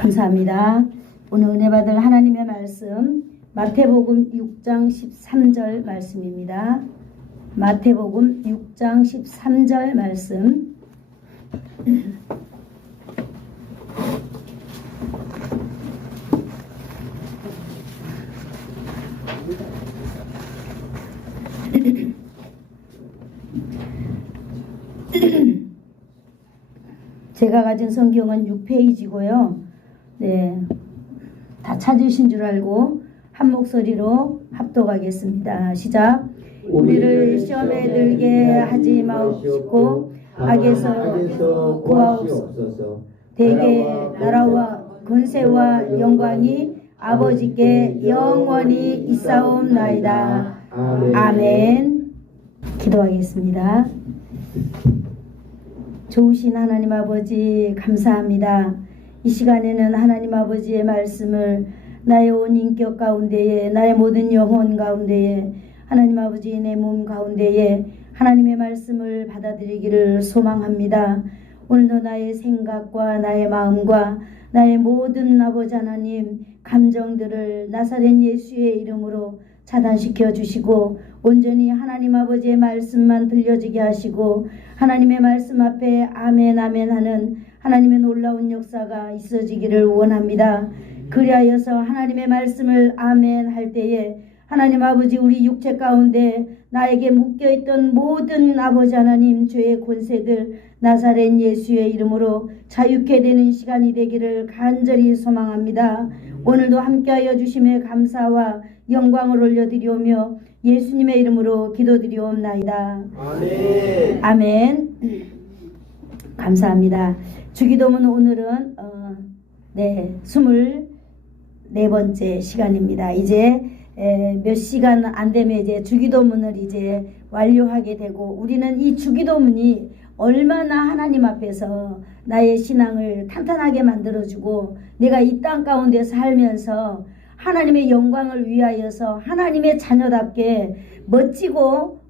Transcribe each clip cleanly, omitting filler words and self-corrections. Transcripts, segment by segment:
감사합니다. 오늘 은혜 받을 하나님의 말씀 마태복음 6장 13절 말씀입니다. 마태복음 6장 13절 말씀. 제가 가진 성경은 6페이지고요. 네, 다 찾으신 줄 알고 한 목소리로 합독하겠습니다. 시작. 우리를 시험에 들게 하지 마옵시고 악에서 구하옵소서. 대개 나라와 권세와 영광이 아버지께 영원히 있사옵나이다. 아멘. 기도하겠습니다. 좋으신 하나님 아버지 감사합니다. 이 시간에는 하나님 아버지의 말씀을 나의 온 인격 가운데에, 나의 모든 영혼 가운데에, 하나님 아버지 내 몸 가운데에 하나님의 말씀을 받아들이기를 소망합니다. 오늘도 나의 생각과 나의 마음과 나의 모든 아버지 하나님 감정들을 나사렛 예수의 이름으로 차단시켜 주시고 온전히 하나님 아버지의 말씀만 들려지게 하시고 하나님의 말씀 앞에 아멘 아멘 하는 하나님의 놀라운 역사가 있어지기를 원합니다. 그리하여서 하나님의 말씀을 아멘 할 때에 하나님 아버지 우리 육체 가운데 나에게 묶여있던 모든 아버지 하나님 죄의 권세들 나사렛 예수의 이름으로 자유케 되는 시간이 되기를 간절히 소망합니다. 오늘도 함께하여 주심에 감사와 영광을 올려드리오며 예수님의 이름으로 기도드리옵나이다. 아멘. 아멘. 감사합니다. 주기도문 오늘은 24번째 시간입니다. 이제 몇 시간 안 되면 이제 주기도문을 이제 완료하게 되고 우리는 이 주기도문이 얼마나 하나님 앞에서 나의 신앙을 탄탄하게 만들어주고 내가 이 땅 가운데 살면서 하나님의 영광을 위하여서 하나님의 자녀답게 멋지고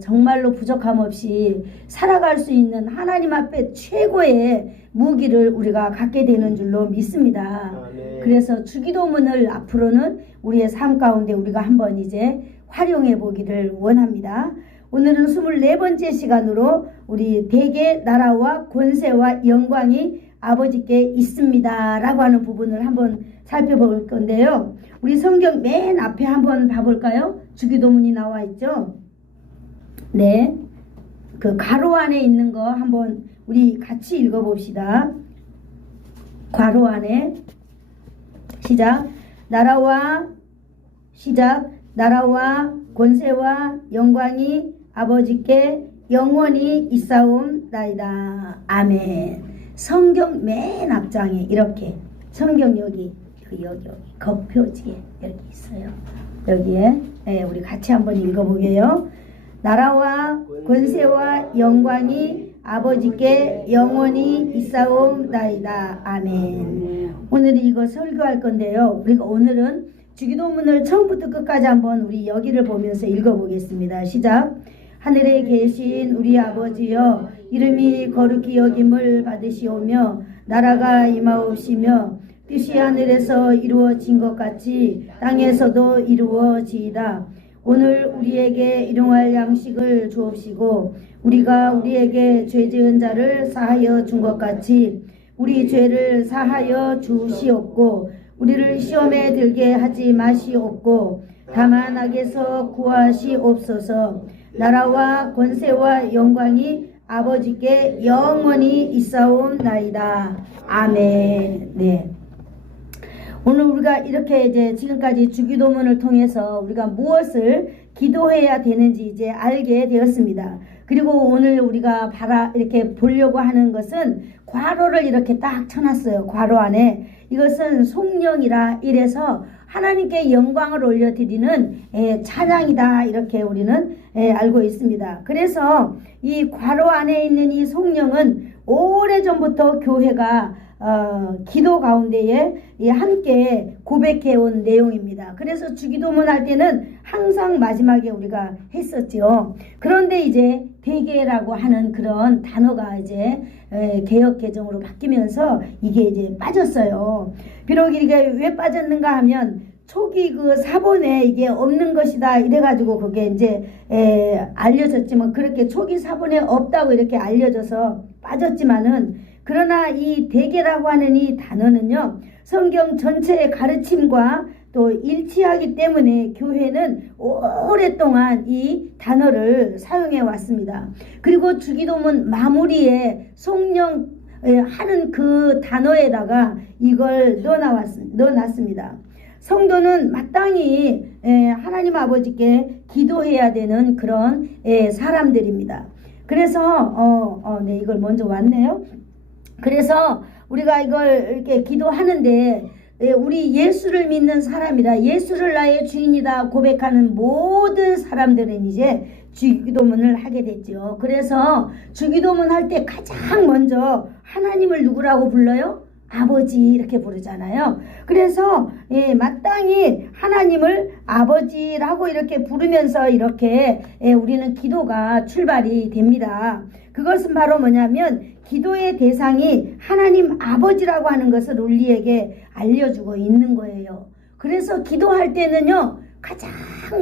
정말로 부족함 없이 살아갈 수 있는 하나님 앞에 최고의 무기를 우리가 갖게 되는 줄로 믿습니다. 그래서 주기도문을 앞으로는 우리의 삶 가운데 우리가 한번 이제 활용해 보기를 원합니다. 오늘은 24번째 시간으로 우리 대개 나라와 권세와 영광이 아버지께 있습니다 라고 하는 부분을 한번 살펴볼 건데요. 우리 성경 맨 앞에 한번 봐볼까요? 주기도문이 나와 있죠. 네, 그 괄호 안에 있는 거 한번 우리 같이 읽어봅시다. 괄호 안에 시작. 나라와 권세와 영광이 아버지께 영원히 있사옵나이다. 아멘. 성경 맨 앞장에 이렇게 성경 여기 겉표지에 이렇게 있어요. 여기에 우리 같이 한번 읽어보게요. 나라와 권세와 영광이 아버지께 영원히 있사옵나이다. 아멘. 오늘 이거 설교할 건데요. 우리가 오늘은 주기도문을 처음부터 끝까지 한번 우리 여기를 보면서 읽어보겠습니다. 시작. 하늘에 계신 우리 아버지여 이름이 거룩히 여김을 받으시오며 나라가 임하옵시며 뜻이 하늘에서 이루어진 것 같이 땅에서도 이루어지이다. 오늘 우리에게 일용할 양식을 주옵시고 우리가 우리에게 죄 지은 자를 사하여 준 것 같이 우리 죄를 사하여 주시옵고 우리를 시험에 들게 하지 마시옵고 다만 악에서 구하시옵소서. 나라와 권세와 영광이 아버지께 영원히 있사옵나이다. 아멘. 네. 오늘 우리가 이렇게 이제 지금까지 주기도문을 통해서 우리가 무엇을 기도해야 되는지 이제 알게 되었습니다. 그리고 오늘 우리가 이렇게 보려고 하는 것은 괄호를 이렇게 딱 쳐놨어요. 괄호 안에 이것은 송령이라 이래서 하나님께 영광을 올려드리는 찬양이다 이렇게 우리는 알고 있습니다. 그래서 이 괄호 안에 있는 이 송령은 오래전부터 교회가 기도 가운데에 함께 고백해 온 내용입니다. 그래서 주기도문 할 때는 항상 마지막에 우리가 했었죠. 그런데 이제 대개라고 하는 그런 단어가 이제 개역 개정으로 바뀌면서 이게 이제 빠졌어요. 비록 이게 왜 빠졌는가 하면 초기 그 사본에 이게 없는 것이다 이래가지고 그게 이제 알려졌지만, 그렇게 초기 사본에 없다고 이렇게 알려져서 빠졌지만은, 그러나 이 대개라고 하는 이 단어는요, 성경 전체의 가르침과 또 일치하기 때문에 교회는 오랫동안 이 단어를 사용해 왔습니다. 그리고 주기도문 마무리에 성령 하는 그 단어에다가 이걸 넣어놨습니다. 성도는 마땅히 하나님 아버지께 기도해야 되는 그런 사람들입니다. 그래서 네, 이걸 먼저 왔네요. 그래서 우리가 이걸 이렇게 기도하는데, 우리 예수를 믿는 사람이라 예수를 나의 주인이다 고백하는 모든 사람들은 이제 주기도문을 하게 됐죠. 그래서 주기도문 할 때 가장 먼저 하나님을 누구라고 불러요? 아버지 이렇게 부르잖아요. 그래서 마땅히 하나님을 아버지라고 이렇게 부르면서 이렇게 우리는 기도가 출발이 됩니다. 그것은 바로 뭐냐면 기도의 대상이 하나님 아버지라고 하는 것을 우리에게 알려주고 있는 거예요. 그래서 기도할 때는요, 가장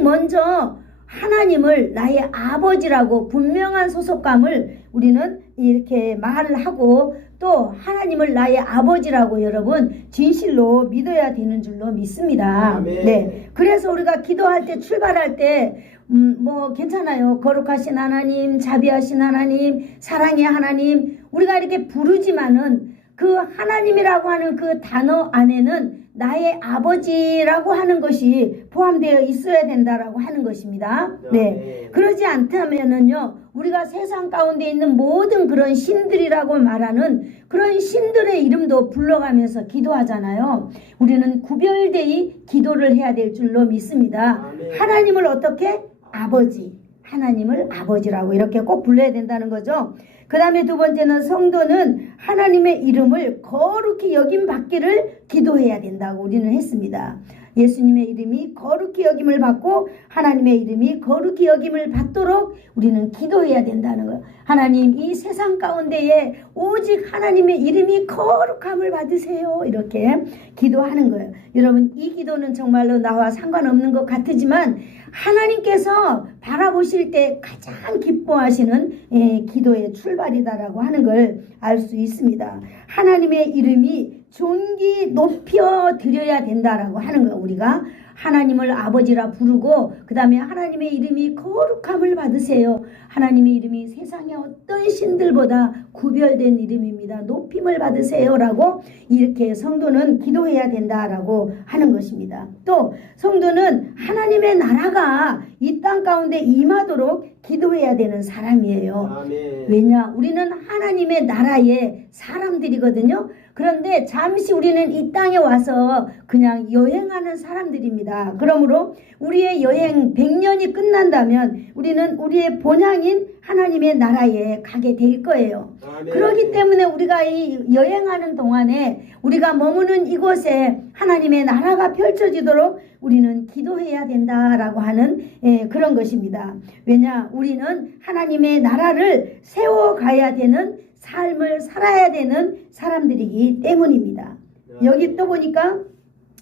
먼저 하나님을 나의 아버지라고 분명한 소속감을 우리는 이렇게 말을 하고, 또 하나님을 나의 아버지라고 여러분 진실로 믿어야 되는 줄로 믿습니다. 네, 그래서 우리가 기도할 때 출발할 때 뭐 괜찮아요. 거룩하신 하나님, 자비하신 하나님, 사랑의 하나님, 우리가 이렇게 부르지만은 그 하나님이라고 하는 그 단어 안에는 나의 아버지라고 하는 것이 포함되어 있어야 된다라고 하는 것입니다. 네. 그러지 않다면은요, 우리가 세상 가운데 있는 모든 그런 신들이라고 말하는 그런 신들의 이름도 불러가면서 기도하잖아요. 우리는 구별되이 기도를 해야 될 줄로 믿습니다. 하나님을 어떻게? 아버지. 하나님을 아버지라고 이렇게 꼭 불러야 된다는 거죠. 그 다음에 두 번째는 성도는 하나님의 이름을 거룩히 여김 받기를 기도해야 된다고 우리는 했습니다. 예수님의 이름이 거룩히 여김을 받고 하나님의 이름이 거룩히 여김을 받도록 우리는 기도해야 된다는 거예요. 하나님, 이 세상 가운데에 오직 하나님의 이름이 거룩함을 받으세요. 이렇게 기도하는 거예요. 여러분, 이 기도는 정말로 나와 상관없는 것 같지만 하나님께서 바라보실 때 가장 기뻐하시는 기도의 출발이다라고 하는 걸 알 수 있습니다. 하나님의 이름이 존귀 높여 드려야 된다라고 하는 거예요. 우리가 하나님을 아버지라 부르고, 그 다음에 하나님의 이름이 거룩함을 받으세요. 하나님의 이름이 세상의 어떤 신들보다 구별된 이름입니다. 높임을 받으세요라고 이렇게 성도는 기도해야 된다라고 하는 것입니다. 또 성도는 하나님의 나라가 이 땅 가운데 임하도록 기도해야 되는 사람이에요. 아멘. 왜냐? 우리는 하나님의 나라의 사람들이거든요. 그런데 잠시 우리는 이 땅에 와서 그냥 여행하는 사람들입니다. 그러므로 우리의 여행 100년이 끝난다면 우리는 우리의 본향인 하나님의 나라에 가게 될 거예요. 아멘. 그렇기 때문에 우리가 이 여행하는 동안에 우리가 머무는 이곳에 하나님의 나라가 펼쳐지도록 우리는 기도해야 된다라고 하는 그런 것입니다. 왜냐? 우리는 하나님의 나라를 세워가야 되는 삶을 살아야 되는 사람들이기 때문입니다. 여기 또 보니까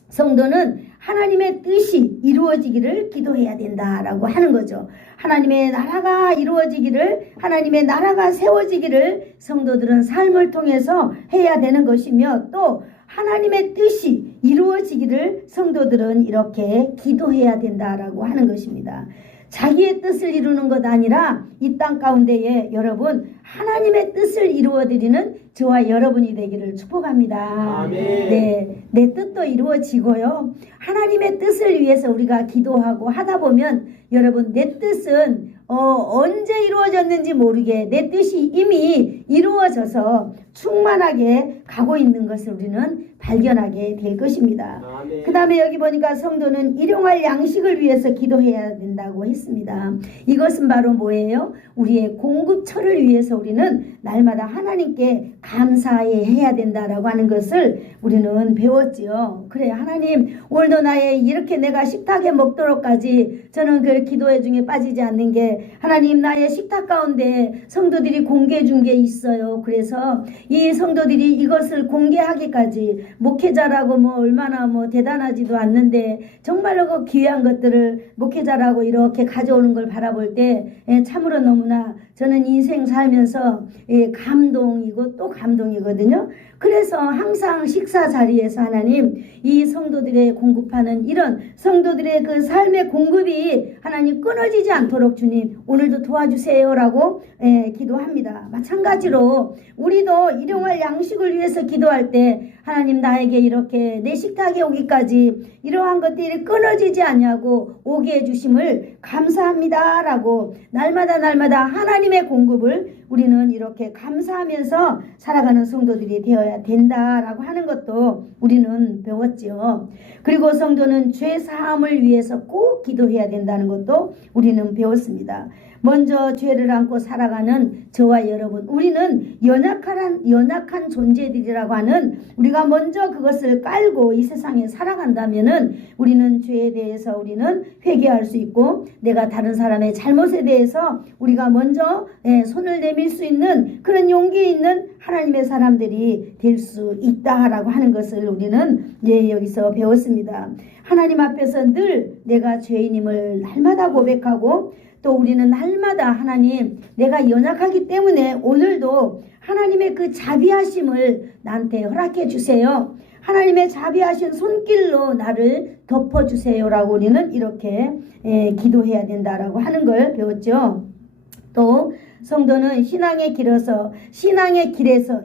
성도는 하나님의 뜻이 이루어지기를 기도해야 된다라고 하는 거죠. 하나님의 나라가 이루어지기를, 하나님의 나라가 세워지기를 성도들은 삶을 통해서 해야 되는 것이며, 또 하나님의 뜻이 이루어지기를 성도들은 이렇게 기도해야 된다라고 하는 것입니다. 자기의 뜻을 이루는 것 아니라 이 땅 가운데에 여러분 하나님의 뜻을 이루어드리는 저와 여러분이 되기를 축복합니다. 아멘. 네, 내 뜻도 이루어지고요. 하나님의 뜻을 위해서 우리가 기도하고 하다 보면 여러분, 내 뜻은 언제 이루어졌는지 모르게 내 뜻이 이미 이루어져서 충만하게 가고 있는 것을 우리는 발견하게 될 것입니다. 아멘. 그 다음에 여기 보니까 성도는 일용할 양식을 위해서 기도해야 된다고 했습니다. 이것은 바로 뭐예요? 우리의 공급처를 위해서 우리는 날마다 하나님께 감사해야 된다라고 하는 것을 우리는 배웠지요. 그래, 하나님 오늘도 나의 이렇게 내가 식탁에 먹도록까지 저는 그 기도회 중에 빠지지 않는 게, 하나님 나의 식탁 가운데 성도들이 공개해 준 게 있어요. 그래서 이 성도들이 이것을 공개하기까지, 목회자라고 뭐 얼마나 뭐 대단하지도 않는데 정말로 그 귀한 것들을 목회자라고 이렇게 가져오는 걸 바라볼 때 참으로 너무나 저는 인생 살면서 감동이고 또 감동이거든요. 그래서 항상 식사 자리에서 하나님, 이 성도들의 공급하는 이런 성도들의 그 삶의 공급이 하나님 끊어지지 않도록 주님 오늘도 도와주세요라고 기도합니다. 마찬가지로 우리도 일용할 양식을 위해서 기도할 때 하나님 나에게 이렇게 내 식탁에 오기까지 이러한 것들이 끊어지지 않냐고 오게 해주심을 감사합니다라고 날마다 하나님의 공급을 우리는 이렇게 감사하면서 살아가는 성도들이 되어야 된다라고 하는 것도 우리는 배웠지요. 그리고 성도는 죄 사함을 위해서 꼭 기도해야 된다는 것도 우리는 배웠습니다. 먼저 죄를 안고 살아가는 저와 여러분, 우리는 연약한 존재들이라고 하는, 우리가 먼저 그것을 깔고 이 세상에 살아간다면은 우리는 죄에 대해서 우리는 회개할 수 있고, 내가 다른 사람의 잘못에 대해서 우리가 먼저 손을 내밀 수 있는 그런 용기 있는 하나님의 사람들이 될 수 있다라고 하는 것을 우리는 여기서 배웠습니다. 하나님 앞에서 늘 내가 죄인임을 날마다 고백하고, 또 우리는 날마다 하나님 내가 연약하기 때문에 오늘도 하나님의 그 자비하심을 나한테 허락해 주세요. 하나님의 자비하신 손길로 나를 덮어주세요라고 우리는 이렇게 기도해야 된다라고 하는 걸 배웠죠. 또 성도는 신앙의 길에서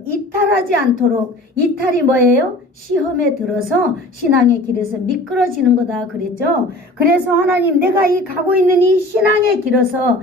이탈하지 않도록, 이탈이 뭐예요? 시험에 들어서 신앙의 길에서 미끄러지는 거다 그랬죠. 그래서 하나님 내가 이 가고 있는 이 신앙의 길에서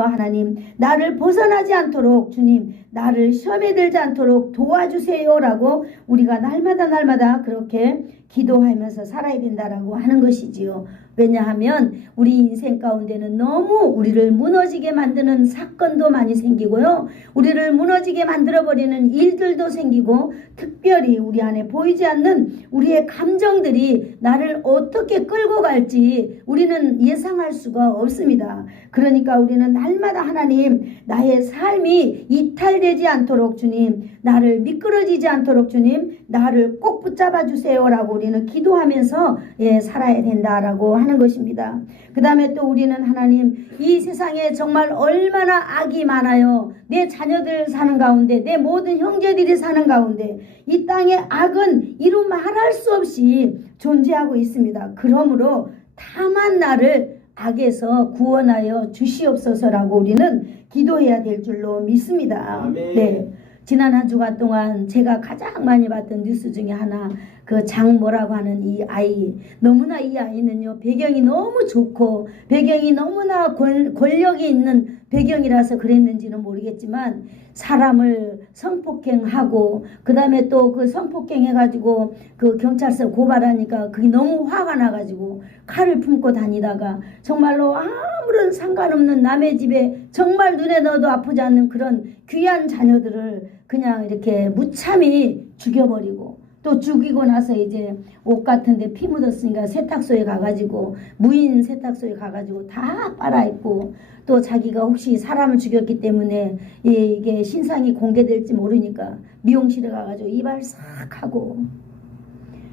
하나님 나를 벗어나지 않도록 주님 나를 시험에 들지 않도록 도와주세요라고 우리가 날마다 그렇게 기도하면서 살아야 된다라고 하는 것이지요. 왜냐하면 우리 인생 가운데는 너무 우리를 무너지게 만드는 사건도 많이 생기고요. 우리를 무너지게 만들어버리는 일들도 생기고, 특별히 우리 안에 보이지 않는 우리의 감정들이 나를 어떻게 끌고 갈지 우리는 예상할 수가 없습니다. 그러니까 우리는 날마다 하나님 나의 삶이 이탈되지 않도록 주님, 나를 미끄러지지 않도록 주님 나를 꼭 붙잡아 주세요라고 우리는 기도하면서 살아야 된다라고 하는 것입니다. 그 다음에 또 우리는 하나님 이 세상에 정말 얼마나 악이 많아요. 내 자녀들 사는 가운데, 내 모든 형제들이 사는 가운데 이 땅의 악은 이루 말할 수 없이 존재하고 있습니다. 그러므로 다만 나를 악에서 구원하여 주시옵소서라고 우리는 기도해야 될 줄로 믿습니다. 아멘. 네. 지난 한 주간 동안 제가 가장 많이 봤던 뉴스 중에 하나, 그 장모라고 하는 이 아이, 너무나 이 아이는요 배경이 너무 좋고 배경이 너무나 권력이 있는 배경이라서 그랬는지는 모르겠지만 사람을 성폭행하고 그 다음에 또 그 성폭행 해가지고 그 경찰서 고발하니까 그게 너무 화가 나가지고 칼을 품고 다니다가 정말로 아무런 상관없는 남의 집에 정말 눈에 넣어도 아프지 않는 그런 귀한 자녀들을 그냥 이렇게 무참히 죽여버리고, 또 죽이고 나서 이제 옷 같은데 피 묻었으니까 세탁소에 가가지고 무인 세탁소에 가가지고 다 빨아입고, 또 자기가 혹시 사람을 죽였기 때문에 이게 신상이 공개될지 모르니까 미용실에 가가지고 이발 싹 하고,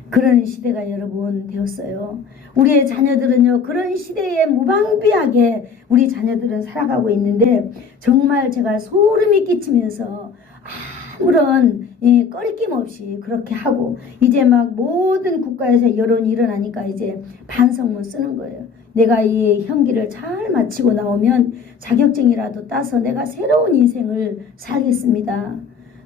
그런 시대가 여러분 되었어요. 우리의 자녀들은요 그런 시대에 무방비하게 우리 자녀들은 살아가고 있는데 정말 제가 소름이 끼치면서 아무런 꺼리낌 없이 그렇게 하고, 이제 막 모든 국가에서 여론이 일어나니까 이제 반성문 쓰는 거예요. 내가 이 형기를 잘 마치고 나오면 자격증이라도 따서 내가 새로운 인생을 살겠습니다.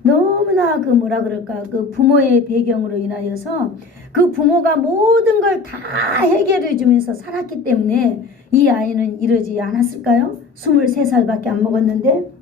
너무나 그 뭐라 그럴까, 그 부모의 배경으로 인하여서 그 부모가 모든 걸 다 해결해 주면서 살았기 때문에 이 아이는 이러지 않았을까요? 23살밖에 안 먹었는데.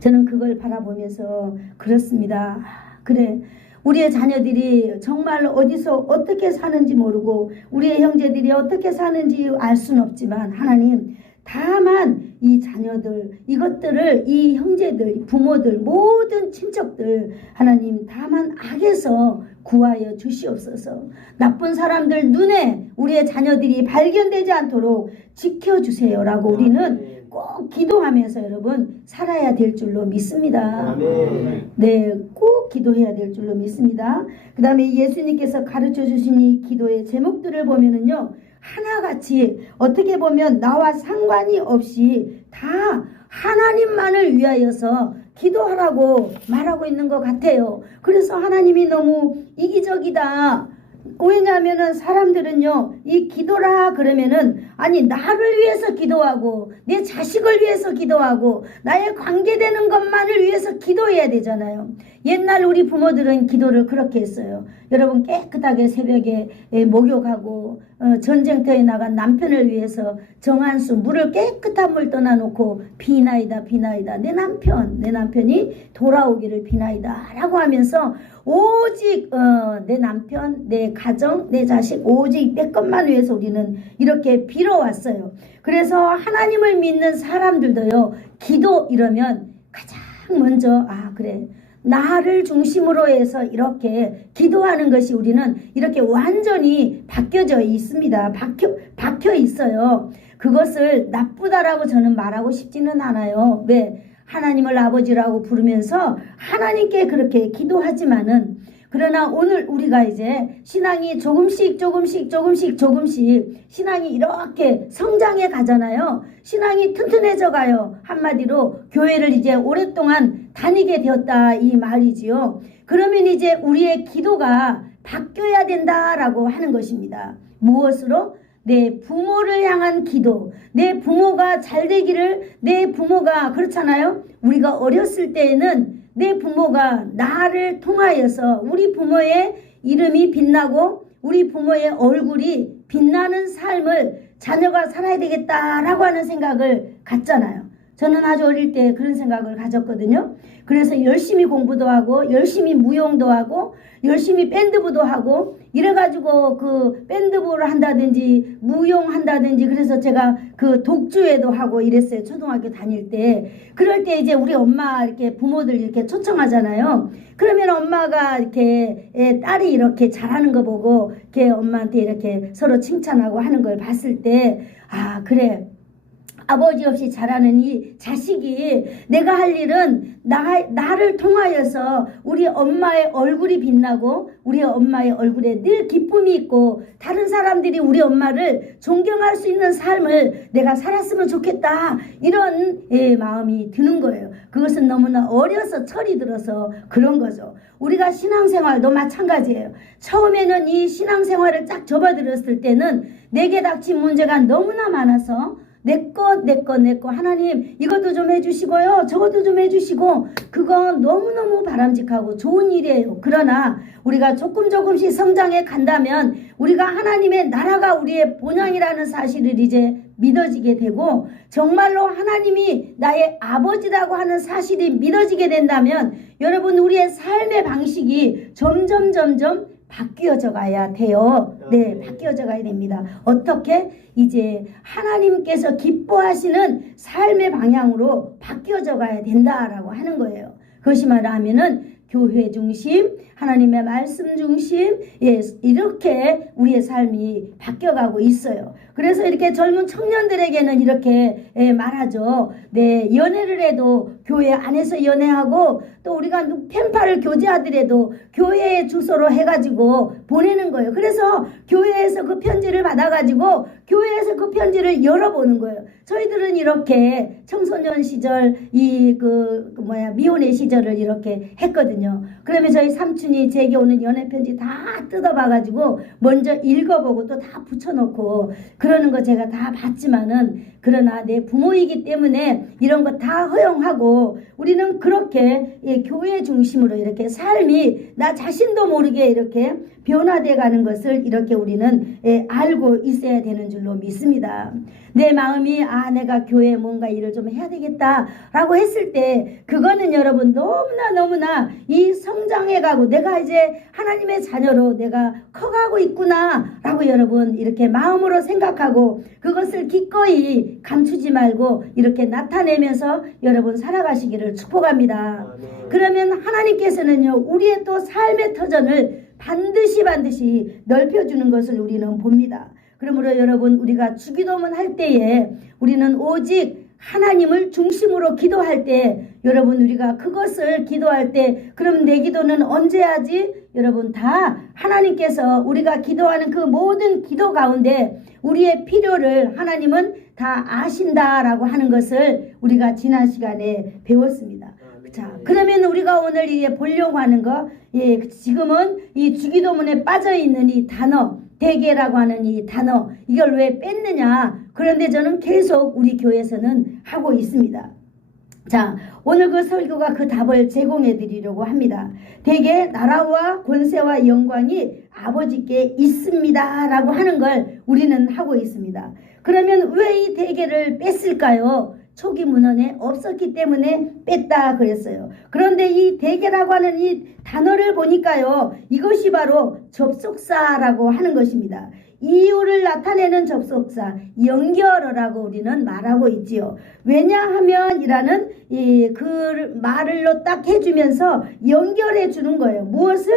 저는 그걸 바라보면서 그렇습니다. 그래, 우리의 자녀들이 정말 어디서 어떻게 사는지 모르고 우리의 형제들이 어떻게 사는지 알 수는 없지만 하나님, 다만 이 자녀들, 이것들을, 이 형제들, 부모들, 모든 친척들 하나님 다만 악에서 구하여 주시옵소서. 나쁜 사람들 눈에 우리의 자녀들이 발견되지 않도록 지켜주세요라고 우리는 꼭 기도하면서 여러분 살아야 될 줄로 믿습니다. 네, 꼭 기도해야 될 줄로 믿습니다. 그 다음에 예수님께서 가르쳐 주신 이 기도의 제목들을 보면은요, 하나같이 어떻게 보면 나와 상관이 없이 다 하나님만을 위하여서 기도하라고 말하고 있는 것 같아요. 그래서 하나님이 너무 이기적이다. 왜냐하면은 사람들은요, 이 기도라 그러면은 아니 나를 위해서 기도하고 내 자식을 위해서 기도하고 나의 관계되는 것만을 위해서 기도해야 되잖아요. 옛날 우리 부모들은 기도를 그렇게 했어요. 여러분, 깨끗하게 새벽에 목욕하고 전쟁터에 나간 남편을 위해서 정한수 물을 깨끗한 물 떠나놓고 비나이다 비나이다 내 남편이 돌아오기를 비나이다 라고 하면서 오직 내 남편, 내 가정, 내 자식 오직 내 것만 위해서 우리는 이렇게 빌어왔어요. 그래서 하나님을 믿는 사람들도요, 기도 이러면 가장 먼저 그래, 나를 중심으로 해서 이렇게 기도하는 것이 우리는 이렇게 완전히 바뀌어져 있습니다. 박혀 있어요. 그것을 나쁘다라고 저는 말하고 싶지는 않아요. 왜? 하나님을 아버지라고 부르면서 하나님께 그렇게 기도하지만은, 그러나 오늘 우리가 이제 신앙이 조금씩 신앙이 이렇게 성장해 가잖아요. 신앙이 튼튼해져 가요. 한마디로 교회를 이제 오랫동안 다니게 되었다 이 말이지요. 그러면 이제 우리의 기도가 바뀌어야 된다라고 하는 것입니다. 무엇으로? 내 부모를 향한 기도, 내 부모가 잘 되기를, 내 부모가, 그렇잖아요. 우리가 어렸을 때에는 내 부모가 나를 통하여서 우리 부모의 이름이 빛나고 우리 부모의 얼굴이 빛나는 삶을 자녀가 살아야 되겠다라고 하는 생각을 갖잖아요. 저는 아주 어릴 때 그런 생각을 가졌거든요. 그래서 열심히 공부도 하고 열심히 무용도 하고 열심히 밴드부도 하고 이래가지고 그 밴드부를 한다든지 무용한다든지, 그래서 제가 그 독주회도 하고 이랬어요. 초등학교 다닐 때. 그럴 때 이제 우리 엄마 이렇게 부모들 이렇게 초청하잖아요. 그러면 엄마가 이렇게 딸이 이렇게 잘하는 거 보고 이렇게 엄마한테 이렇게 서로 칭찬하고 하는 걸 봤을 때, 그래, 아버지 없이 자라는 이 자식이 내가 할 일은 나를 통하여서 우리 엄마의 얼굴이 빛나고 우리 엄마의 얼굴에 늘 기쁨이 있고 다른 사람들이 우리 엄마를 존경할 수 있는 삶을 내가 살았으면 좋겠다, 이런 마음이 드는 거예요. 그것은 너무나 어려서 철이 들어서 그런 거죠. 우리가 신앙생활도 마찬가지예요. 처음에는 이 신앙생활을 쫙 접어들었을 때는 내게 닥친 문제가 너무나 많아서 내 거 하나님 이것도 좀 해주시고요, 저것도 좀 해주시고, 그건 너무너무 바람직하고 좋은 일이에요. 그러나 우리가 조금씩 성장해 간다면 우리가 하나님의 나라가 우리의 본향이라는 사실을 이제 믿어지게 되고, 정말로 하나님이 나의 아버지라고 하는 사실이 믿어지게 된다면 여러분, 우리의 삶의 방식이 점점 바뀌어져 가야 돼요. 네, 바뀌어져 가야 됩니다. 어떻게? 이제 하나님께서 기뻐하시는 삶의 방향으로 바뀌어져 가야 된다라고 하는 거예요. 그것이 말하면은 교회 중심, 하나님의 말씀 중심, 이렇게 우리의 삶이 바뀌어가고 있어요. 그래서 이렇게 젊은 청년들에게는 이렇게 말하죠. 네, 연애를 해도 교회 안에서 연애하고, 또 우리가 펜팔을 교제하더라도 교회의 주소로 해가지고 보내는 거예요. 그래서 교회에서 그 편지를 받아가지고 교회에서 그 편지를 열어보는 거예요. 저희들은 이렇게 청소년 시절 미혼의 시절을 이렇게 했거든요. 그러면 저희 삼촌이 제게 오는 연애 편지 다 뜯어봐가지고 먼저 읽어보고 또 다 붙여놓고, 그러는 거 제가 다 봤지만은 그러나 내 부모이기 때문에 이런 거 다 허용하고 우리는 그렇게 교회 중심으로 이렇게 삶이 나 자신도 모르게 이렇게 변화돼 가는 것을 이렇게 우리는 알고 있어야 되는 줄로 믿습니다. 내 마음이 내가 교회에 뭔가 일을 좀 해야 되겠다라고 했을 때 그거는 여러분 너무나 이 성장해 가고 내가 이제 하나님의 자녀로 내가 커가고 있구나라고 여러분 이렇게 마음으로 생각하고 그것을 기꺼이 감추지 말고 이렇게 나타내면서 여러분 살아가시기를 축복합니다. 그러면 하나님께서는요 우리의 또 삶의 터전을 반드시 넓혀주는 것을 우리는 봅니다. 그러므로 여러분 우리가 주기도문 할 때에 우리는 오직 하나님을 중심으로 기도할 때 여러분 우리가 그것을 기도할 때 그럼 내 기도는 언제 하지? 여러분 다 하나님께서 우리가 기도하는 그 모든 기도 가운데 우리의 필요를 하나님은 다 아신다라고 하는 것을 우리가 지난 시간에 배웠습니다. 자, 그러면 우리가 오늘 이게 보려고 하는 거 지금은 이 주기도문에 빠져있는 이 단어 대개라고 하는 이 단어 이걸 왜 뺐느냐 그런데 저는 계속 우리 교회에서는 하고 있습니다. 자, 오늘 그 설교가 그 답을 제공해 드리려고 합니다. 대개 나라와 권세와 영광이 아버지께 있습니다 라고 하는 걸 우리는 하고 있습니다. 그러면 왜 이 대개를 뺐을까요? 초기 문헌에 없었기 때문에 뺐다 그랬어요. 그런데 이 대개라고 하는 이 단어를 보니까요 이것이 바로 접속사라고 하는 것입니다. 이유를 나타내는 접속사 연결어라고 우리는 말하고 있지요. 왜냐하면 이라는 그 말로 딱 해주면서 연결해 주는 거예요. 무엇을?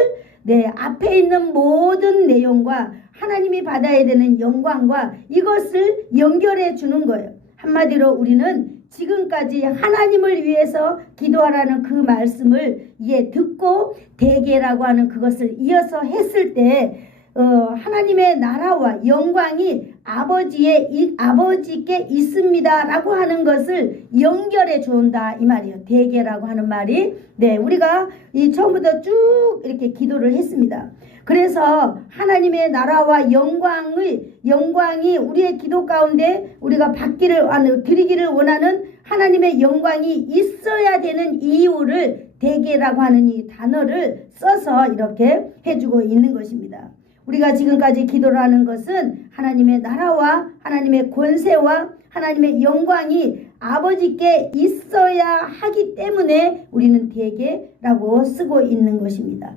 앞에 있는 모든 내용과 하나님이 받아야 되는 영광과 이것을 연결해 주는 거예요. 한마디로 우리는 지금까지 하나님을 위해서 기도하라는 그 말씀을 듣고 대개라고 하는 그것을 이어서 했을 때 하나님의 나라와 영광이 아버지께 있습니다 라고 하는 것을 연결해 준다 이 말이에요. 대개라고 하는 말이 우리가 처음부터 쭉 이렇게 기도를 했습니다. 그래서 하나님의 나라와 영광이 우리의 기도 가운데 우리가 드리기를 원하는 하나님의 영광이 있어야 되는 이유를 대개라고 하는 이 단어를 써서 이렇게 해주고 있는 것입니다. 우리가 지금까지 기도를 하는 것은 하나님의 나라와 하나님의 권세와 하나님의 영광이 아버지께 있어야 하기 때문에 우리는 대개라고 쓰고 있는 것입니다.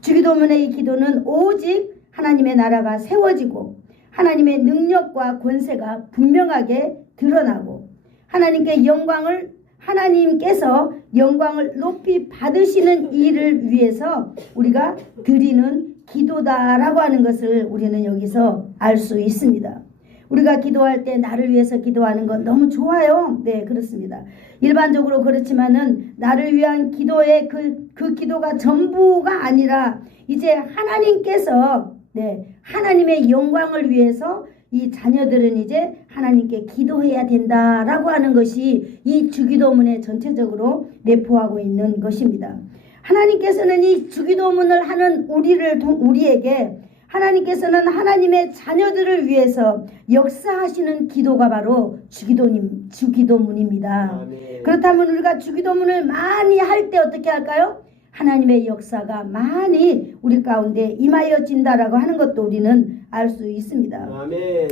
주기도문의 이 기도는 오직 하나님의 나라가 세워지고 하나님의 능력과 권세가 분명하게 드러나고 하나님께서 영광을 높이 받으시는 일을 위해서 우리가 드리는 기도다라고 하는 것을 우리는 여기서 알 수 있습니다. 우리가 기도할 때 나를 위해서 기도하는 건 너무 좋아요. 네, 그렇습니다. 일반적으로 그렇지만은 나를 위한 기도의 그 기도가 전부가 아니라 이제 하나님께서 하나님의 영광을 위해서 이 자녀들은 이제 하나님께 기도해야 된다라고 하는 것이 이 주기도문에 전체적으로 내포하고 있는 것입니다. 하나님께서는 이 주기도문을 하는 우리에게 하나님께서는 하나님의 자녀들을 위해서 역사하시는 기도가 바로 주기도문입니다. 아멘. 그렇다면 우리가 주기도문을 많이 할 때 어떻게 할까요? 하나님의 역사가 많이 우리 가운데 임하여진다라고 하는 것도 우리는 알 수 있습니다. 아멘.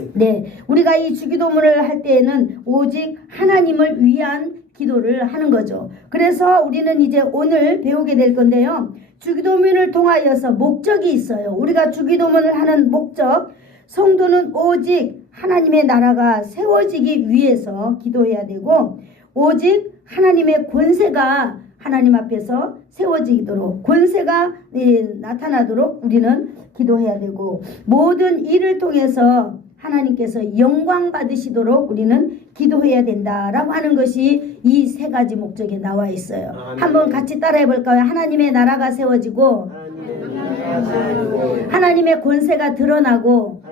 우리가 이 주기도문을 할 때에는 오직 하나님을 위한 기도를 하는 거죠. 그래서 우리는 이제 오늘 배우게 될 건데요. 주기도문을 통하여서 목적이 있어요. 우리가 주기도문을 하는 목적, 성도는 오직 하나님의 나라가 세워지기 위해서 기도해야 되고 오직 하나님의 권세가 하나님 앞에서 세워지도록 권세가 나타나도록 우리는 기도해야 되고 모든 일을 통해서 하나님께서 영광 받으시도록 우리는 기도해야 된다라고 하는 것이 이 세 가지 목적에 나와 있어요. 한번 같이 따라해 볼까요? 하나님의 나라가 세워지고 하나님의 권세가 드러나고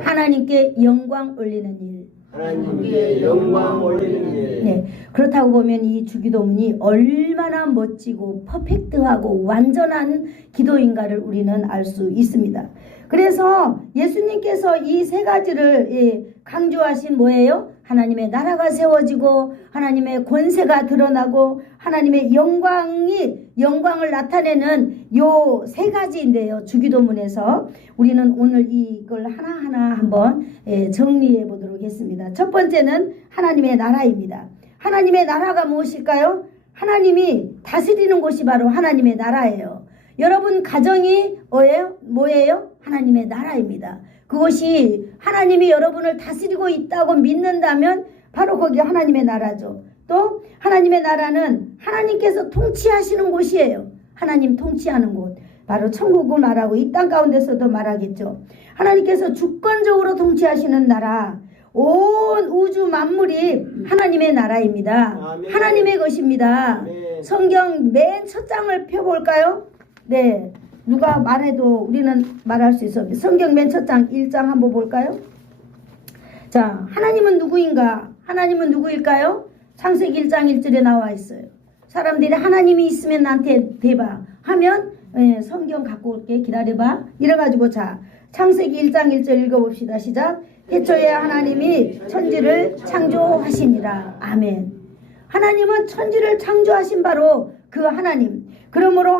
하나님께 영광 올리는 일. 하나님께 영광 올리는 일. 네, 그렇다고 보면 이 주기도문이 얼마나 멋지고 퍼펙트하고 완전한 기도인가를 우리는 알 수 있습니다. 그래서 예수님께서 이 세 가지를 강조하신 뭐예요? 하나님의 나라가 세워지고 하나님의 권세가 드러나고 하나님의 영광을 나타내는 요 세 가지인데요. 주기도문에서 우리는 오늘 이걸 하나하나 한번 정리해 보도록 하겠습니다. 첫 번째는 하나님의 나라입니다. 하나님의 나라가 무엇일까요? 하나님이 다스리는 곳이 바로 하나님의 나라예요. 여러분 가정이 뭐예요? 하나님의 나라입니다. 그것이 하나님이 여러분을 다스리고 있다고 믿는다면 바로 거기 하나님의 나라죠. 또 하나님의 나라는 하나님께서 통치하시는 곳이에요. 하나님 통치하는 곳. 바로 천국을 말하고 이 땅 가운데서도 말하겠죠. 하나님께서 주권적으로 통치하시는 나라. 온 우주 만물이 하나님의 나라입니다. 아멘. 하나님의 것입니다. 아멘. 성경 맨 첫 장을 펴볼까요? 네. 누가 말해도 우리는 말할 수 있어요. 성경 맨 첫 장 1장 한번 볼까요? 자, 하나님은 누구인가? 하나님은 누구일까요? 창세기 1장 1절에 나와 있어요. 사람들이 하나님이 있으면 나한테 대봐 하면 성경 갖고 올게 기다려봐 이래가지고 자 창세기 1장 1절 읽어봅시다. 시작. 태초에 하나님이 천지를 창조하시니라. 아멘. 하나님은 천지를 창조하신 바로 그 하나님. 그러므로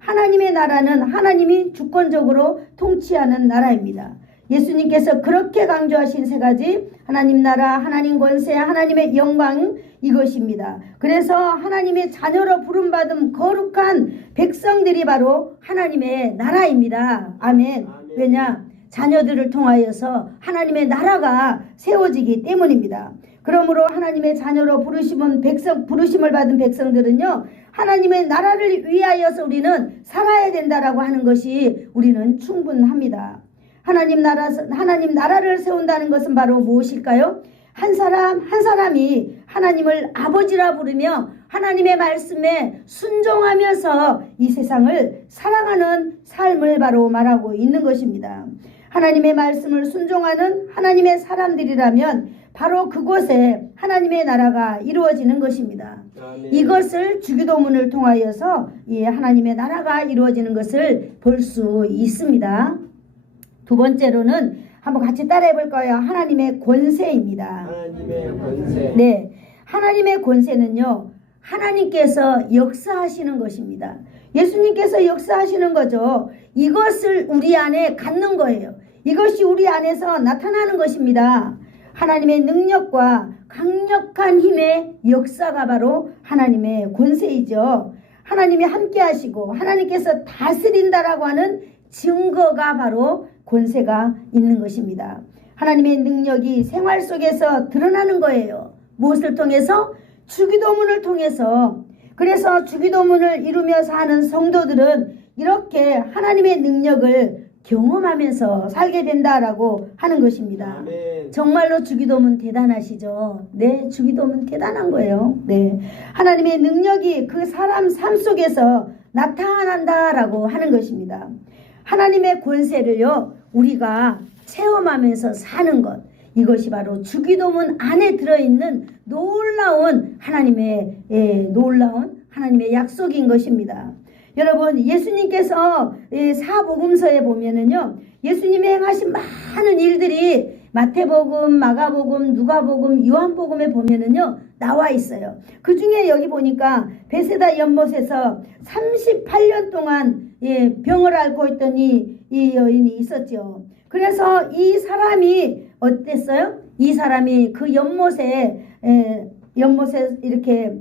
하나님의 나라는 하나님이 주권적으로 통치하는 나라입니다. 예수님께서 그렇게 강조하신 세 가지 하나님 나라, 하나님 권세, 하나님의 영광 이것입니다. 그래서 하나님의 자녀로 부름받은 거룩한 백성들이 바로 하나님의 나라입니다. 아멘. 왜냐? 자녀들을 통하여서 하나님의 나라가 세워지기 때문입니다. 그러므로 하나님의 자녀로 부르심을 받은 백성들은요, 하나님의 나라를 위하여서 우리는 살아야 된다라고 하는 것이 우리는 충분합니다. 하나님 나라를 세운다는 것은 바로 무엇일까요? 한 사람이 하나님을 아버지라 부르며 하나님의 말씀에 순종하면서 이 세상을 살아가는 삶을 바로 말하고 있는 것입니다. 하나님의 말씀을 순종하는 하나님의 사람들이라면 바로 그곳에 하나님의 나라가 이루어지는 것입니다. 아멘. 이것을 주기도문을 통하여서 이 하나님의 나라가 이루어지는 것을 볼 수 있습니다. 두 번째로는 한번 같이 따라해 볼 거예요. 하나님의 권세입니다. 하나님의 권세. 네, 하나님의 권세는요, 하나님께서 역사하시는 것입니다. 예수님께서 역사하시는 거죠. 이것을 우리 안에 갖는 거예요. 이것이 우리 안에서 나타나는 것입니다. 하나님의 능력과 강력한 힘의 역사가 바로 하나님의 권세이죠. 하나님이 함께 하시고 하나님께서 다스린다라고 하는 증거가 바로 권세가 있는 것입니다. 하나님의 능력이 생활 속에서 드러나는 거예요. 무엇을 통해서? 주기도문을 통해서. 그래서 주기도문을 이루며 사는 성도들은 이렇게 하나님의 능력을 경험하면서 살게 된다라고 하는 것입니다. 아멘. 정말로 주기도문 대단하시죠? 네, 주기도문 대단한 거예요. 네, 하나님의 능력이 그 사람 삶 속에서 나타난다라고 하는 것입니다. 하나님의 권세를요, 우리가 체험하면서 사는 것, 이것이 바로 주기도문 안에 들어있는 놀라운 하나님의 약속인 것입니다. 여러분, 예수님께서 사복음서에 보면은요, 예수님이 행하신 많은 일들이 마태복음, 마가복음, 누가복음, 요한복음에 보면은요 나와 있어요. 그 중에 여기 보니까 베세다 연못에서 38년 동안 병을 앓고 있던 이 여인이 있었죠. 그래서 이 사람이 어땠어요? 이 사람이 그 연못에 이렇게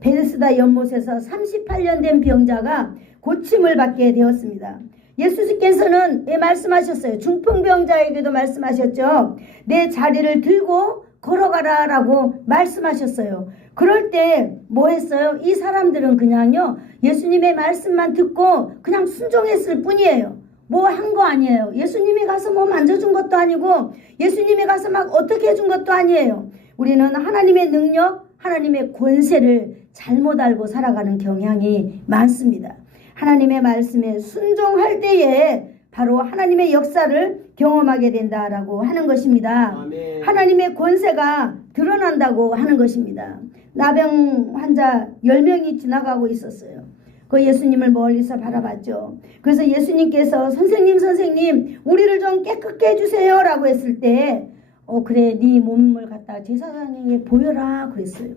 베데스다 연못에서 38년 된 병자가 고침을 받게 되었습니다. 예수께서는 말씀하셨어요. 중풍병자에게도 말씀하셨죠. 내 자리를 들고 걸어가라 라고 말씀하셨어요. 그럴 때 뭐 했어요? 이 사람들은 그냥요, 예수님의 말씀만 듣고 그냥 순종했을 뿐이에요. 뭐 한 거 아니에요. 예수님이 가서 뭐 만져준 것도 아니고 예수님이 가서 막 어떻게 해준 것도 아니에요. 우리는 하나님의 능력, 하나님의 권세를 잘못 알고 살아가는 경향이 많습니다. 하나님의 말씀에 순종할 때에 바로 하나님의 역사를 경험하게 된다라고 하는 것입니다. 아멘. 하나님의 권세가 드러난다고 하는 것입니다. 나병 환자 10명이 지나가고 있었어요. 그 예수님을 멀리서 바라봤죠. 그래서 예수님께서 선생님 우리를 좀 깨끗게 해주세요 라고 했을 때 그래 네 몸을 갖다 제사장에게 보여라 그랬어요.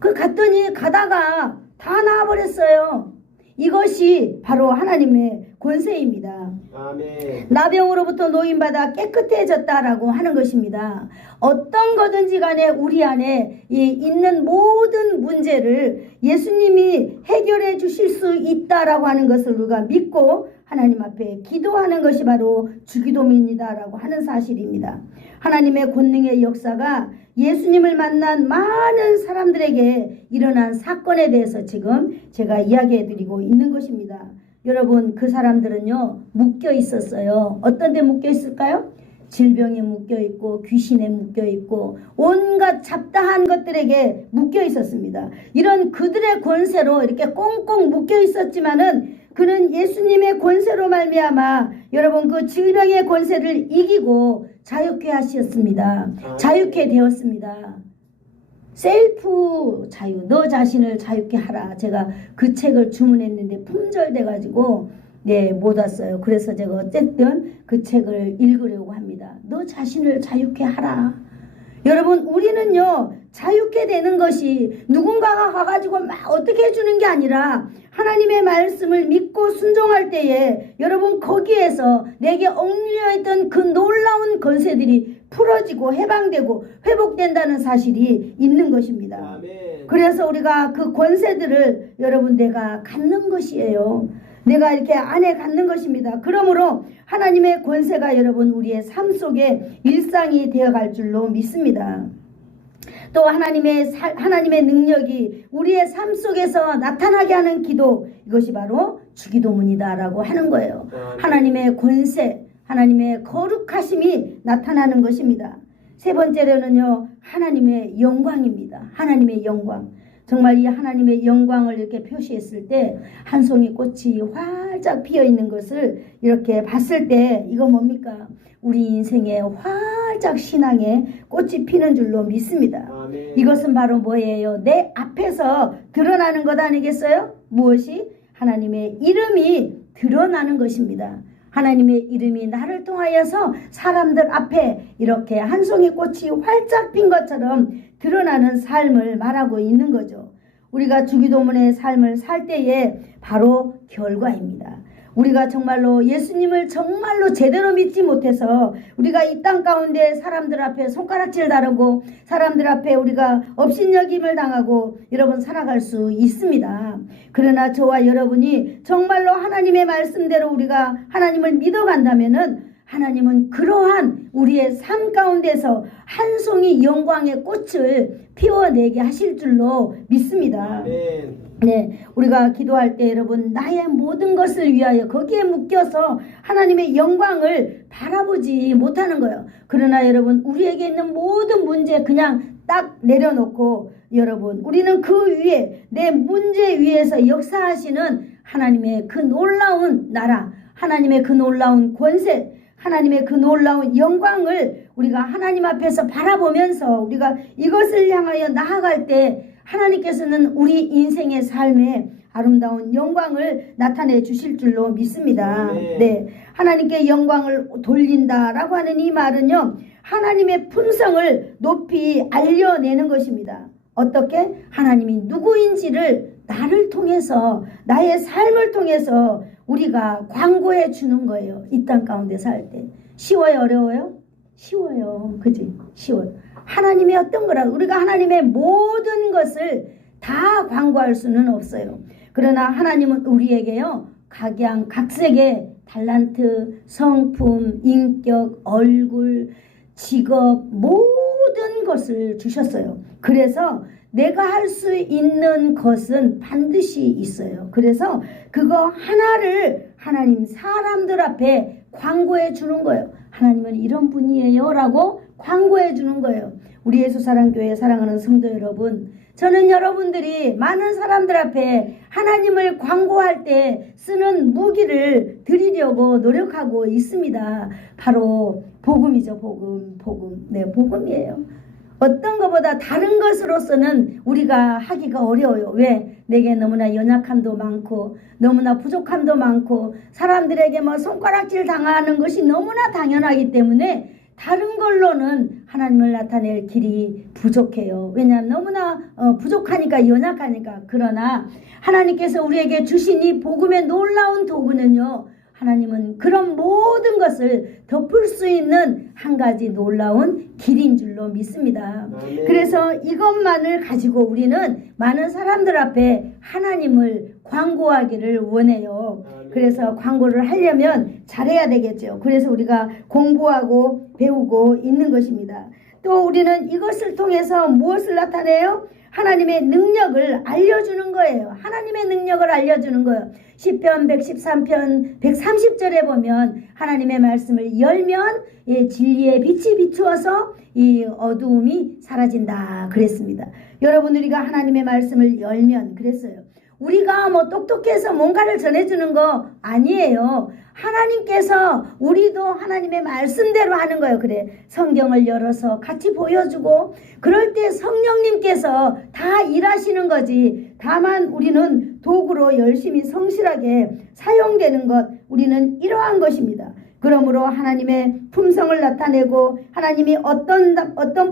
그 갔더니 가다가 다 나아버렸어요. 이것이 바로 하나님의 권세입니다. 아멘. 나병으로부터 노인받아 깨끗해졌다라고 하는 것입니다. 어떤 거든지 간에 우리 안에 있는 모든 문제를 예수님이 해결해 주실 수 있다라고 하는 것을 우리가 믿고 하나님 앞에 기도하는 것이 바로 주기도입니다라고 하는 사실입니다. 하나님의 권능의 역사가 예수님을 만난 많은 사람들에게 일어난 사건에 대해서 지금 제가 이야기해 드리고 있는 것입니다. 여러분 그 사람들은요 묶여 있었어요. 어떤 데 묶여 있을까요? 질병에 묶여 있고 귀신에 묶여 있고 온갖 잡다한 것들에게 묶여 있었습니다. 이런 그들의 권세로 이렇게 꽁꽁 묶여 있었지만은 그는 예수님의 권세로 말미암아 여러분 그 질병의 권세를 이기고 자유케 하셨습니다. 자유케 되었습니다. 셀프 자유, 너 자신을 자유케 하라. 제가 그 책을 주문했는데 품절돼 가지고 못 왔어요. 그래서 제가 어쨌든 그 책을 읽으려고 합니다. 너 자신을 자유케 하라. 여러분 우리는요 자유케 되는 것이 누군가가 가가지고 막 어떻게 해주는 게 아니라 하나님의 말씀을 믿고 순종할 때에 여러분 거기에서 내게 얽매여 있던 그 놀라운 권세들이 풀어지고 해방되고 회복된다는 사실이 있는 것입니다. 아멘. 그래서 우리가 그 권세들을 여러분 내가 갖는 것이에요. 내가 이렇게 안에 갖는 것입니다. 그러므로 하나님의 권세가 여러분 우리의 삶 속에 일상이 되어갈 줄로 믿습니다. 또 하나님의 능력이 우리의 삶 속에서 나타나게 하는 기도, 이것이 바로 주기도문이다라고 하는 거예요. 하나님의 권세, 하나님의 거룩하심이 나타나는 것입니다. 세 번째로는요 하나님의 영광입니다. 하나님의 영광. 정말 이 하나님의 영광을 이렇게 표시했을 때 한 송이 꽃이 활짝 피어 있는 것을 이렇게 봤을 때 이거 뭡니까? 우리 인생에 활짝 신앙의 꽃이 피는 줄로 믿습니다. 아멘. 이것은 바로 뭐예요? 내 앞에서 드러나는 것 아니겠어요? 무엇이? 하나님의 이름이 드러나는 것입니다. 하나님의 이름이 나를 통하여서 사람들 앞에 이렇게 한 송이 꽃이 활짝 핀 것처럼 드러나는 삶을 말하고 있는 거죠. 우리가 주기도문의 삶을 살 때에 바로 결과입니다. 우리가 정말로 예수님을 정말로 제대로 믿지 못해서 우리가 이 땅 가운데 사람들 앞에 손가락질 다르고 사람들 앞에 우리가 업신여김을 당하고 여러분 살아갈 수 있습니다. 그러나 저와 여러분이 정말로 하나님의 말씀대로 우리가 하나님을 믿어간다면은 하나님은 그러한 우리의 삶 가운데서 한 송이 영광의 꽃을 피워내게 하실 줄로 믿습니다. 아멘. 네, 우리가 기도할 때 여러분 나의 모든 것을 위하여 거기에 묶여서 하나님의 영광을 바라보지 못하는 거예요. 그러나 여러분 우리에게 있는 모든 문제 그냥 딱 내려놓고 여러분 우리는 그 위에 내 문제 위에서 역사하시는 하나님의 그 놀라운 나라, 하나님의 그 놀라운 권세, 하나님의 그 놀라운 영광을 우리가 하나님 앞에서 바라보면서 우리가 이것을 향하여 나아갈 때 하나님께서는 우리 인생의 삶에 아름다운 영광을 나타내 주실 줄로 믿습니다. 네, 하나님께 영광을 돌린다라고 하는 이 말은요 하나님의 품성을 높이 알려내는 것입니다. 어떻게? 하나님이 누구인지를 나를 통해서 나의 삶을 통해서 우리가 광고해 주는 거예요. 이 땅 가운데 살 때. 쉬워요? 어려워요? 쉬워요. 그지? 쉬워요. 하나님의 어떤 거라 우리가 하나님의 모든 것을 다 광고할 수는 없어요. 그러나 하나님은 우리에게요 각양각색의 달란트, 성품, 인격, 얼굴, 직업 모든 것을 주셨어요. 그래서 내가 할 수 있는 것은 반드시 있어요. 그래서 그거 하나를 하나님 사람들 앞에 광고해 주는 거예요. 하나님은 이런 분이에요 라고 광고해 주는 거예요. 우리 예수사랑교회 사랑하는 성도 여러분, 저는 여러분들이 많은 사람들 앞에 하나님을 광고할 때 쓰는 무기를 드리려고 노력하고 있습니다. 바로 복음이죠. 복음. 네, 복음이에요. 어떤 것보다 다른 것으로서는 우리가 하기가 어려워요. 왜? 내게 너무나 연약함도 많고 너무나 부족함도 많고 사람들에게 뭐 손가락질 당하는 것이 너무나 당연하기 때문에 다른 걸로는 하나님을 나타낼 길이 부족해요. 왜냐하면 너무나 부족하니까, 연약하니까. 그러나 하나님께서 우리에게 주신 이 복음의 놀라운 도구는요, 하나님은 그런 모든 것을 덮을 수 있는 한 가지 놀라운 길인 줄로 믿습니다. 그래서 이것만을 가지고 우리는 많은 사람들 앞에 하나님을 광고하기를 원해요. 그래서 광고를 하려면 잘해야 되겠죠. 그래서 우리가 공부하고 배우고 있는 것입니다. 또 우리는 이것을 통해서 무엇을 나타내요? 하나님의 능력을 알려주는 거예요. 하나님의 능력을 알려주는 거예요. 시편 113편 130절에 보면 하나님의 말씀을 열면 진리의 빛이 비추어서 이 어두움이 사라진다 그랬습니다. 여러분, 우리가 하나님의 말씀을 열면 그랬어요. 우리가 뭐 똑똑해서 뭔가를 전해주는 거 아니에요. 하나님께서 우리도 하나님의 말씀대로 하는 거예요. 그래, 성경을 열어서 같이 보여주고 그럴 때 성령님께서 다 일하시는 거지. 다만 우리는 도구로 열심히 성실하게 사용되는 것, 우리는 이러한 것입니다. 그러므로 하나님의 품성을 나타내고 하나님이 어떤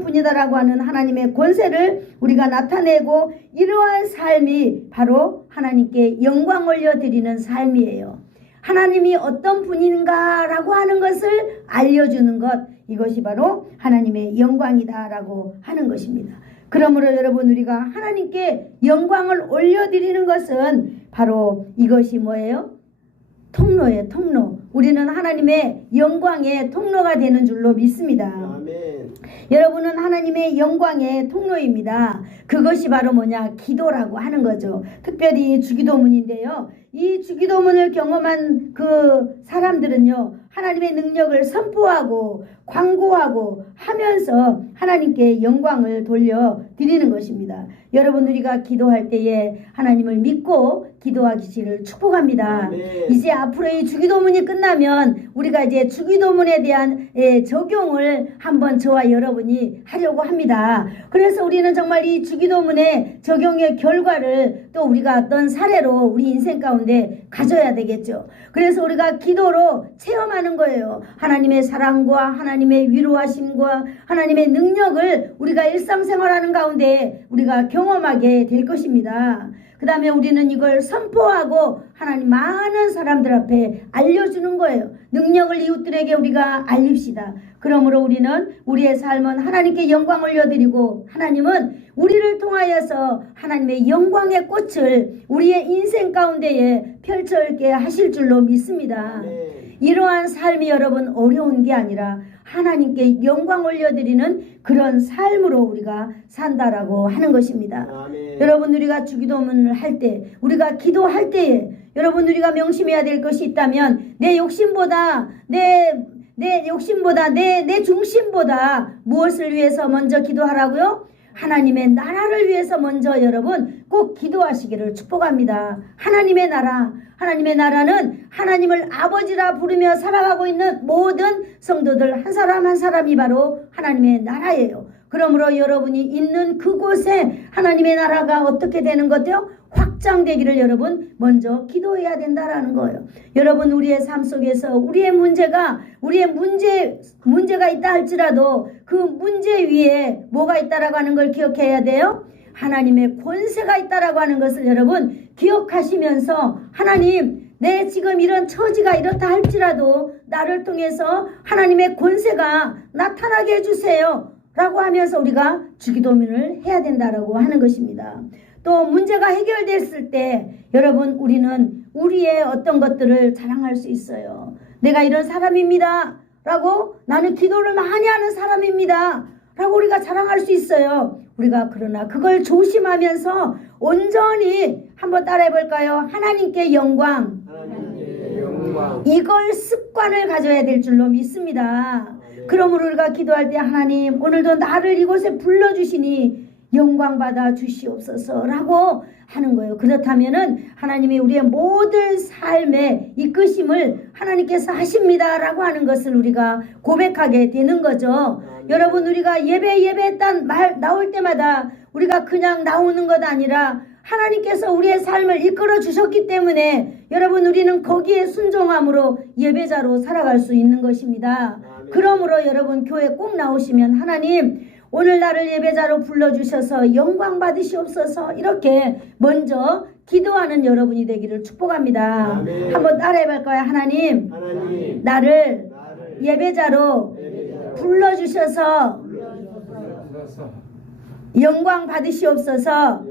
분이다라고 하는 하나님의 권세를 우리가 나타내고, 이러한 삶이 바로 하나님께 영광 올려드리는 삶이에요. 하나님이 어떤 분인가라고 하는 것을 알려주는 것, 이것이 바로 하나님의 영광이다라고 하는 것입니다. 그러므로 여러분, 우리가 하나님께 영광을 올려드리는 것은 바로 이것이 뭐예요? 통로예요. 통로. 우리는 하나님의 영광의 통로가 되는 줄로 믿습니다. 아멘. 여러분은 하나님의 영광의 통로입니다. 그것이 바로 뭐냐? 기도라고 하는 거죠. 특별히 주기도문인데요. 이 주기도문을 경험한 그 사람들은요, 하나님의 능력을 선포하고 광고하고 하면서 하나님께 영광을 돌려드리는 것입니다. 여러분, 우리가 기도할 때에 하나님을 믿고 기도하기를 축복합니다. 아멘. 이제 앞으로 이 주기도문이 끝나면 우리가 이제 주기도문에 대한 적용을 한번 저와 여러분이 하려고 합니다. 그래서 우리는 정말 이 주기도문의 적용의 결과를 또 우리가 어떤 사례로 우리 인생 가운데 가져야 되겠죠. 그래서 우리가 기도로 체험하는 거예요. 하나님의 사랑과 하나님의 위로하심과 하나님의 능력을 우리가 일상생활하는 가운데 우리가 경험하게 될 것입니다. 그 다음에 우리는 이걸 선포하고 하나님 많은 사람들 앞에 알려주는 거예요. 능력을 이웃들에게 우리가 알립시다. 그러므로 우리는 우리의 삶은 하나님께 영광 올려드리고, 하나님은 우리를 통하여서 하나님의 영광의 꽃을 우리의 인생 가운데에 펼쳐있게 하실 줄로 믿습니다. 이러한 삶이 여러분 어려운 게 아니라 하나님께 영광 올려드리는 그런 삶으로 우리가 산다라고 하는 것입니다. 아멘. 여러분, 우리가 주기도문을 할 때, 우리가 기도할 때에 여러분, 우리가 명심해야 될 것이 있다면 내 욕심보다 내 중심보다 무엇을 위해서 먼저 기도하라고요? 하나님의 나라를 위해서 먼저 여러분 꼭 기도하시기를 축복합니다. 하나님의 나라, 하나님의 나라는 하나님을 아버지라 부르며 살아가고 있는 모든 성도들 한 사람 한 사람이 바로 하나님의 나라예요. 그러므로 여러분이 있는 그곳에 하나님의 나라가 어떻게 되는 것이요? 확장되기를 여러분 먼저 기도해야 된다라는 거예요. 여러분, 우리의 삶 속에서 우리의 문제가 있다 할지라도 그 문제 위에 뭐가 있다라고 하는 걸 기억해야 돼요. 하나님의 권세가 있다라고 하는 것을 여러분 기억하시면서, 하나님, 내 지금 이런 처지가 이렇다 할지라도 나를 통해서 하나님의 권세가 나타나게 해주세요 라고 하면서 우리가 주기도문을 해야 된다라고 하는 것입니다. 또 문제가 해결됐을 때 여러분, 우리는 우리의 어떤 것들을 자랑할 수 있어요. 내가 이런 사람입니다 라고, 나는 기도를 많이 하는 사람입니다 라고 우리가 자랑할 수 있어요. 우리가 그러나 그걸 조심하면서 온전히 한번 따라해 볼까요? 하나님께 영광, 하나님께 영광. 이걸 습관을 가져야 될 줄로 믿습니다. 그러므로 우리가 기도할 때, 하나님, 오늘도 나를 이곳에 불러주시니 영광 받아 주시옵소서라고 하는 거예요. 그렇다면은 하나님이 우리의 모든 삶의 이끄심을 하나님께서 하십니다라고 하는 것을 우리가 고백하게 되는 거죠. 여러분, 우리가 예배 딱 나올 때마다 우리가 그냥 나오는 것 아니라 하나님께서 우리의 삶을 이끌어 주셨기 때문에 여러분, 우리는 거기에 순종함으로 예배자로 살아갈 수 있는 것입니다. 그러므로 여러분, 교회 꼭 나오시면 하나님 오늘 나를 예배자로 불러주셔서 영광 받으시옵소서 이렇게 먼저 기도하는 여러분이 되기를 축복합니다. 아멘. 한번 따라해 볼까요? 하나님, 나를 예배자로 불러주셔서 영광 받으시옵소서.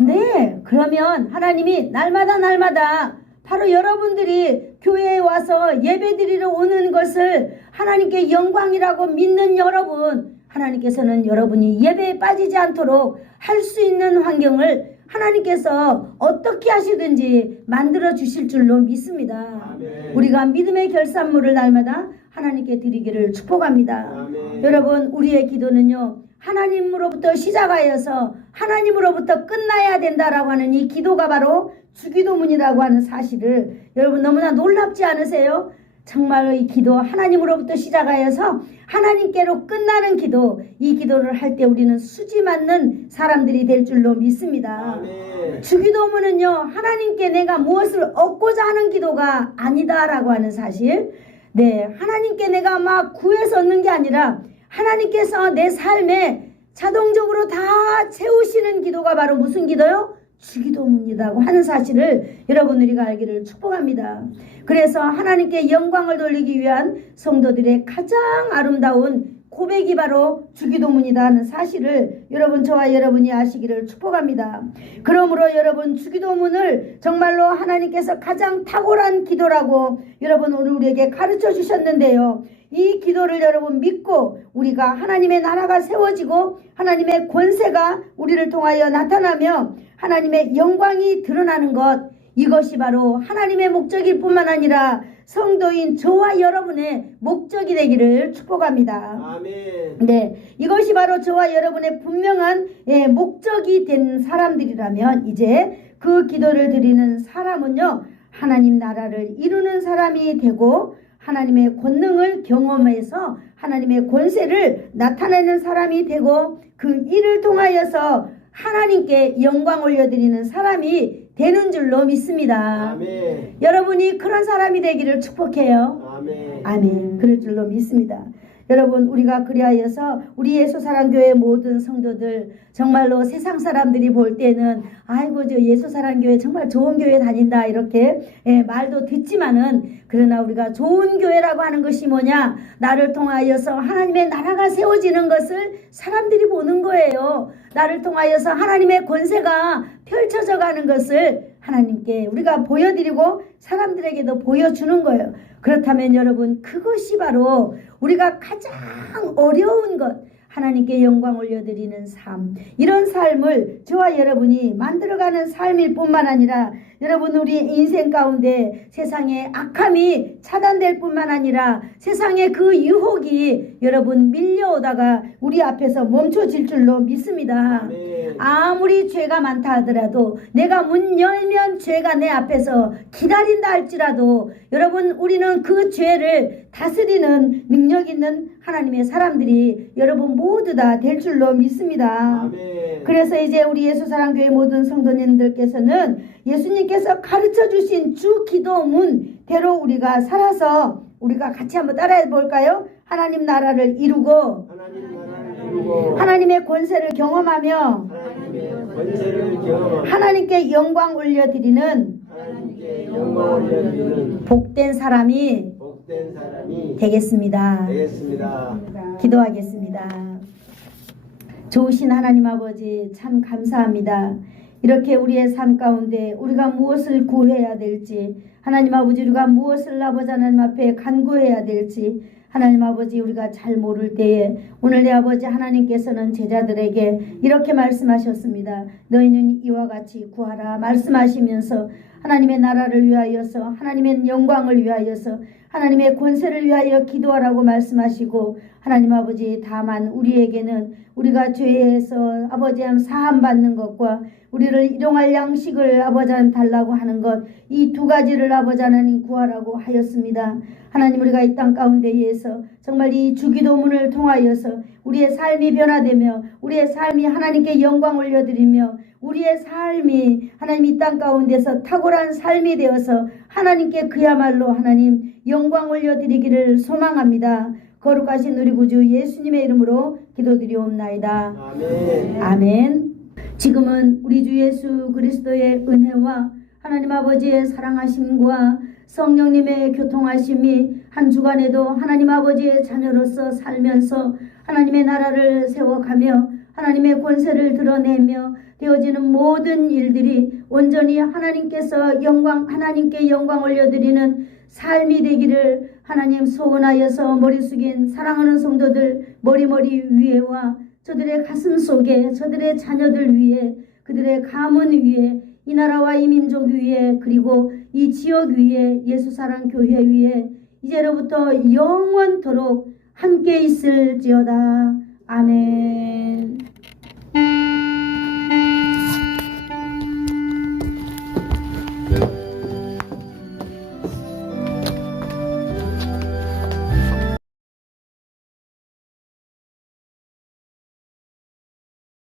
네, 그러면 하나님이 날마다 바로 여러분들이 교회에 와서 예배드리러 오는 것을 하나님께 영광이라고 믿는 여러분, 하나님께서는 여러분이 예배에 빠지지 않도록 할 수 있는 환경을 하나님께서 어떻게 하시든지 만들어 주실 줄로 믿습니다. 아멘. 우리가 믿음의 결산물을 날마다 하나님께 드리기를 축복합니다. 아멘. 여러분, 우리의 기도는요, 하나님으로부터 시작하여서 하나님으로부터 끝나야 된다라고 하는 이 기도가 바로 주기도문이라고 하는 사실을 여러분 너무나 놀랍지 않으세요? 정말로 이 기도 하나님으로부터 시작하여서 하나님께로 끝나는 기도, 이 기도를 할 때 우리는 수지 맞는 사람들이 될 줄로 믿습니다. 아멘. 주기도문은요, 하나님께 내가 무엇을 얻고자 하는 기도가 아니다라고 하는 사실. 네, 하나님께 내가 막 구해서 얻는 게 아니라 하나님께서 내 삶에 자동적으로 다 채우시는 기도가 바로 무슨 기도요? 주기도문이라고 하는 사실을 여러분 우리가 알기를 축복합니다. 그래서 하나님께 영광을 돌리기 위한 성도들의 가장 아름다운 고백이 바로 주기도문이다 하는 사실을 여러분, 저와 여러분이 아시기를 축복합니다. 그러므로 여러분, 주기도문을 정말로 하나님께서 가장 탁월한 기도라고 여러분 오늘 우리에게 가르쳐 주셨는데요. 이 기도를 여러분 믿고 우리가 하나님의 나라가 세워지고 하나님의 권세가 우리를 통하여 나타나며 하나님의 영광이 드러나는 것, 이것이 바로 하나님의 목적일 뿐만 아니라 성도인 저와 여러분의 목적이 되기를 축복합니다. 아멘. 네, 이것이 바로 저와 여러분의 분명한 목적이 된 사람들이라면 이제 그 기도를 드리는 사람은요, 하나님 나라를 이루는 사람이 되고 하나님의 권능을 경험해서 하나님의 권세를 나타내는 사람이 되고 그 일을 통하여서 하나님께 영광 올려드리는 사람이 되는 줄로 믿습니다. 아멘. 여러분이 그런 사람이 되기를 축복해요. 아멘. 아멘. 그럴 줄로 믿습니다. 여러분, 우리가 그리하여서 우리 예수사랑교회 모든 성도들 정말로 세상 사람들이 볼 때는 아이고 저 예수사랑교회 정말 좋은 교회 다닌다 이렇게 말도 듣지만은, 그러나 우리가 좋은 교회라고 하는 것이 뭐냐, 나를 통하여서 하나님의 나라가 세워지는 것을 사람들이 보는 거예요. 나를 통하여서 하나님의 권세가 펼쳐져 가는 것을 하나님께 우리가 보여드리고 사람들에게도 보여주는 거예요. 그렇다면 여러분, 그것이 바로 우리가 가장 어려운 것, 하나님께 영광 올려드리는 삶, 이런 삶을 저와 여러분이 만들어가는 삶일 뿐만 아니라 여러분, 우리 인생 가운데 세상의 악함이 차단될 뿐만 아니라 세상의 그 유혹이 여러분 밀려오다가 우리 앞에서 멈춰질 줄로 믿습니다. 아멘. 아무리 죄가 많다 하더라도, 내가 문 열면 죄가 내 앞에서 기다린다 할지라도 여러분, 우리는 그 죄를 다스리는 능력 있는 하나님의 사람들이 여러분 모두 다 될 줄로 믿습니다. 아멘. 그래서 이제 우리 예수사랑교회 모든 성도님들께서는 예수님께서 가르쳐 주신 주 기도문대로 우리가 살아서 우리가 같이 한번 따라해 볼까요? 하나님 나라를 이루고 하나님 나라를 이루고 하나님의 권세를 경험하며 하나님의 권세를 경험하며 하나님께 영광 올려드리는 하나님께 영광 올려드리는 복된 사람이 복된 사람이 되겠습니다. 되겠습니다. 기도하겠습니다. 좋으신 하나님 아버지, 참 감사합니다. 이렇게 우리의 삶 가운데 우리가 무엇을 구해야 될지, 하나님 아버지 우리가 무엇을 아버지 하나님 앞에 간구해야 될지 하나님 아버지 우리가 잘 모를 때에 오늘 내 아버지 하나님께서는 제자들에게 이렇게 말씀하셨습니다. 너희는 이와 같이 구하라 말씀하시면서 하나님의 나라를 위하여서, 하나님의 영광을 위하여서, 하나님의 권세를 위하여 기도하라고 말씀하시고 하나님 아버지 다만 우리에게는 우리가 죄에서 아버지 함 사함받는 것과 우리를 일용할 양식을 아버지 하나님 달라고 하는 것 이 두 가지를 아버지 하나님 구하라고 하였습니다. 하나님 우리가 이 땅 가운데에서 정말 이 주기도문을 통하여서 우리의 삶이 변화되며 우리의 삶이 하나님께 영광 올려드리며 우리의 삶이 하나님 이 땅 가운데서 탁월한 삶이 되어서 하나님께 그야말로 하나님 영광 올려드리기를 소망합니다. 거룩하신 우리 구주 예수님의 이름으로 기도드리옵나이다. 아멘. 아멘. 지금은 우리 주 예수 그리스도의 은혜와 하나님 아버지의 사랑하심과 성령님의 교통하심이 한 주간에도 하나님 아버지의 자녀로서 살면서 하나님의 나라를 세워가며 하나님의 권세를 드러내며 되어지는 모든 일들이 온전히 하나님께 영광 올려드리는 삶이 되기를 하나님 소원하여서 머리 숙인 사랑하는 성도들 머리 위에와 저들의 가슴 속에 저들의 자녀들 위에 그들의 가문 위에 이 나라와 이 민족 위에 그리고 이 지역 위에 예수사랑교회 위에 이제로부터 영원토록 함께 있을지어다. 아멘.